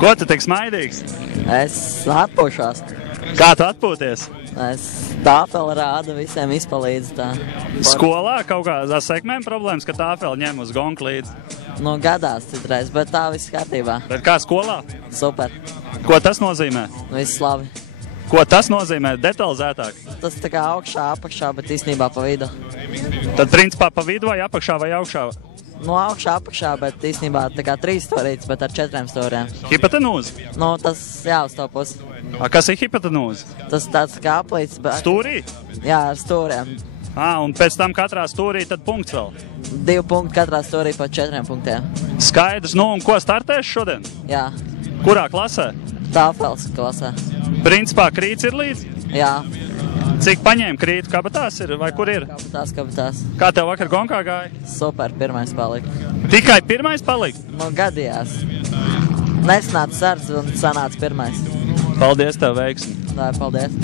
Ko tu tik smaidīgs? Es atpūšos. Kā tu atpūties? Es tāfeli rādu, visiem izpalīdzu tā. Skolā kaut kādās sekmēm problēmas, ka tāfeli ņem uz gonku līdzi. Nu, gadās citreiz, bet tā viss kārtībā. Bet kā skolā? Super. Ko tas nozīmē? Viss labi. Ko tas nozīmē detalizētāk? Tas tā kā augšā, apakšā, bet īstenībā pa vidu. Tad principā pa vidu vai apakšā vai augšā? Nu, augšā, apakšā, bet īstenībā tā kā 3 stūrītes, bet ar 4 stūriem. Hipotenūze? Nu, tas jā, uz to pusi. Kas ir hipotenūze? Tas tāds kā aplīts, bet... Stūrī? Jā, ar stūriem. Un pēc tam katrā stūrī tad punkts vēl? 2 punkti katrā stūrī pa 4 punktiem. Skaidrs. Nu, un ko startēs šodien? Jā. Kurā klasē? Tāfels klasē. Principā krīts ir līdz? Jā. Cik paņēma krītu? Kabatās ir? Vai kur ir? Kabatās. Kā tev vakar gonkā gāja? Super, pirmais palika. Tikai pirmais palika? Nu, gadījās. Nesnāca sards un sanāca pirmais. Paldies tev, veiksmi. Tā, paldies.